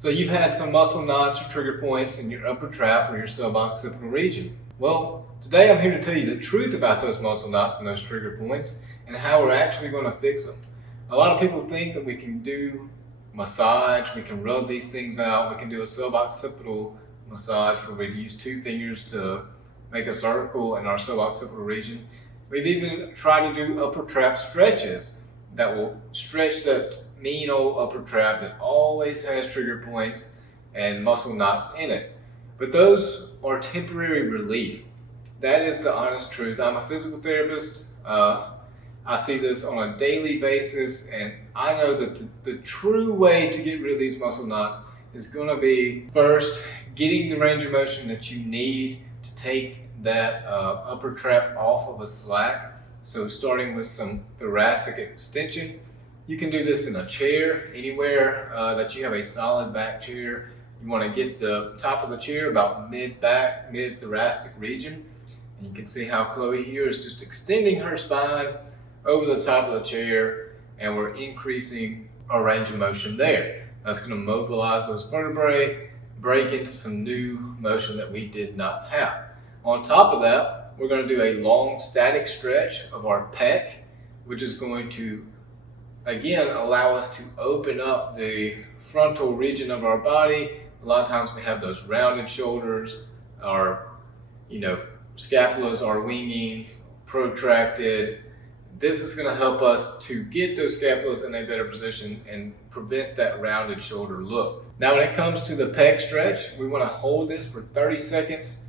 So you've had some muscle knots or trigger points in your upper trap or your suboccipital region. Well, today I'm here to tell you the truth about those muscle knots and those trigger points and how we're actually going to fix them. A lot of people think that we can do massage, we can rub these things out, we can do a suboccipital massage where we use two fingers to make a circle in our suboccipital region. We've even tried to do upper trap stretches that will stretch that mean old upper trap that always has trigger points and muscle knots in it. But those are temporary relief. That is the honest truth. I'm a physical therapist. I see this on a daily basis, and I know that the true way to get rid of these muscle knots is going to be first getting the range of motion that you need to take that upper trap off of a slack. So starting with some thoracic extension. You can do this in a chair, anywhere that you have a solid back chair. You want to get the top of the chair about mid-back, mid-thoracic region. And you can see how Chloe here is just extending her spine over the top of the chair, and we're increasing our range of motion there. That's going to mobilize those vertebrae, break into some new motion that we did not have. On top of that, we're going to do a long static stretch of our pec, which is going to again allow us to open up the frontal region of our body. A lot of times we have those rounded shoulders, our scapulas are winging, protracted. This is going to help us to get those scapulas in a better position and prevent that rounded shoulder look. Now when it comes to the pec stretch, we want to hold this for 30 seconds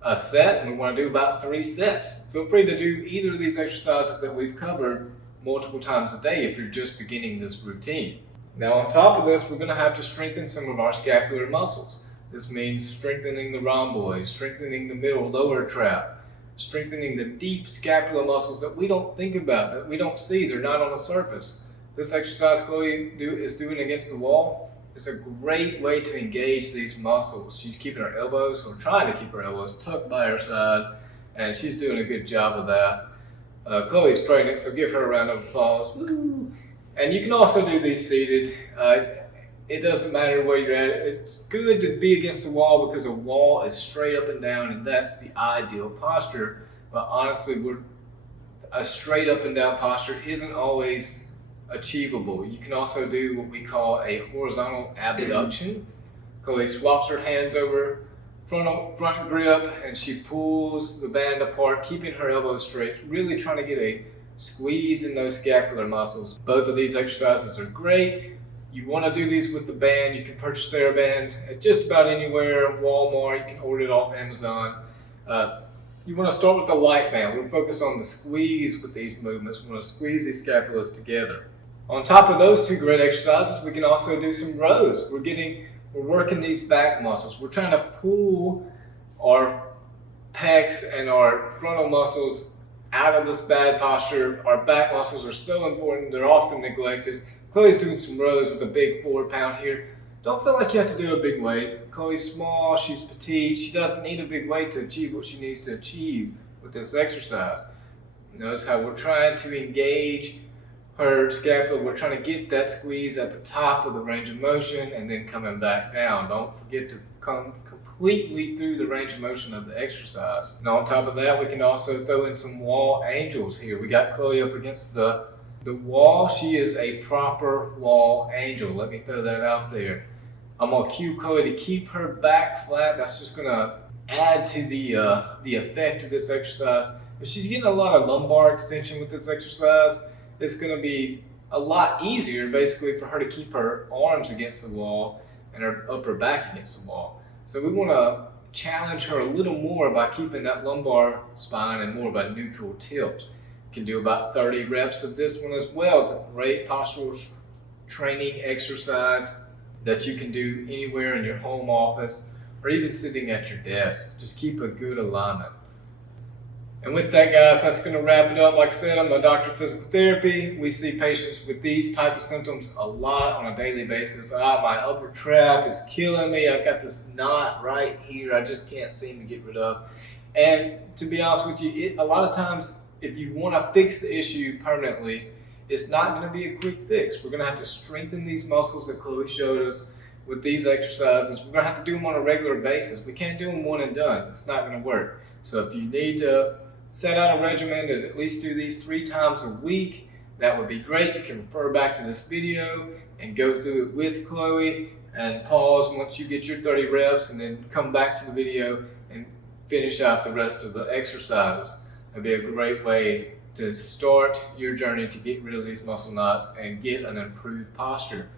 a set, and we want to do about 3 sets. Feel free to do either of these exercises that we've covered multiple times a day if you're just beginning this routine. Now on top of this, we're going to have to strengthen some of our scapular muscles. This means strengthening the rhomboids, strengthening the middle lower trap, strengthening the deep scapular muscles that we don't think about, that we don't see, they're not on the surface. This exercise Chloe is doing against the wall is a great way to engage these muscles. She's keeping her elbows, or trying to keep her elbows tucked by her side, and she's doing a good job of that. Chloe's pregnant, so give her a round of applause. Woo! And you can also do these seated. It doesn't matter where you're at. It's good to be against the wall because a wall is straight up and down, and that's the ideal posture. But honestly, a straight up and down posture isn't always achievable. You can also do what we call a horizontal abduction. Chloe swaps her hands over front grip, and she pulls the band apart, keeping her elbows straight, really trying to get a squeeze in those scapular muscles. Both of these exercises are great. You want to do these with the band. You can purchase TheraBand at just about anywhere, Walmart, you can order it off Amazon. You want to start with the light band. We'll focus on the squeeze with these movements. We want to squeeze these scapulas together. On top of those two great exercises, we can also do some rows. We're working these back muscles. We're trying to pull our pecs and our frontal muscles out of this bad posture. Our back muscles are so important. They're often neglected. Chloe's doing some rows with a big 4-pound here. Don't feel like you have to do a big weight. Chloe's small, she's petite. She doesn't need a big weight to achieve what she needs to achieve with this exercise. Notice how we're trying to engage her scapula. We're trying to get that squeeze at the top of the range of motion and then coming back down. Don't forget to come completely through the range of motion of the exercise. And on top of that, we can also throw in some wall angels here. We got Chloe up against the wall. She is a proper wall angel. Let me throw that out there. I'm going to cue Chloe to keep her back flat. That's just going to add to the effect of this exercise. If she's getting a lot of lumbar extension with this exercise, it's going to be a lot easier basically for her to keep her arms against the wall and her upper back against the wall. So we want to challenge her a little more by keeping that lumbar spine in more of a neutral tilt. You can do about 30 reps of this one as well. It's a great postural training exercise that you can do anywhere in your home office or even sitting at your desk. Just keep a good alignment. And with that, guys, that's going to wrap it up. Like I said, I'm a doctor of physical therapy. We see patients with these type of symptoms a lot on a daily basis. My upper trap is killing me. I've got this knot right here I just can't seem to get rid of. And to be honest with you, a lot of times if you want to fix the issue permanently, it's not going to be a quick fix. We're going to have to strengthen these muscles that Chloe showed us. with these exercises, we're going to have to do them on a regular basis. We can't do them one and done. It's not going to work. So if you need to set out a regimen to at least do these 3 times a week, that would be great. You can refer back to this video and go through it with Chloe and pause once you get your 30 reps and then come back to the video and finish out the rest of the exercises. It'd be a great way to start your journey to get rid of these muscle knots and get an improved posture.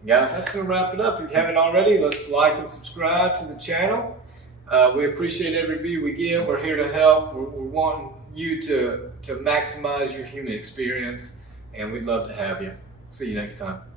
And guys, that's going to wrap it up. If you haven't already, let's like and subscribe to the channel. We appreciate every view we get. We're here to help. We're wanting you to maximize your human experience, and we'd love to have you. See you next time.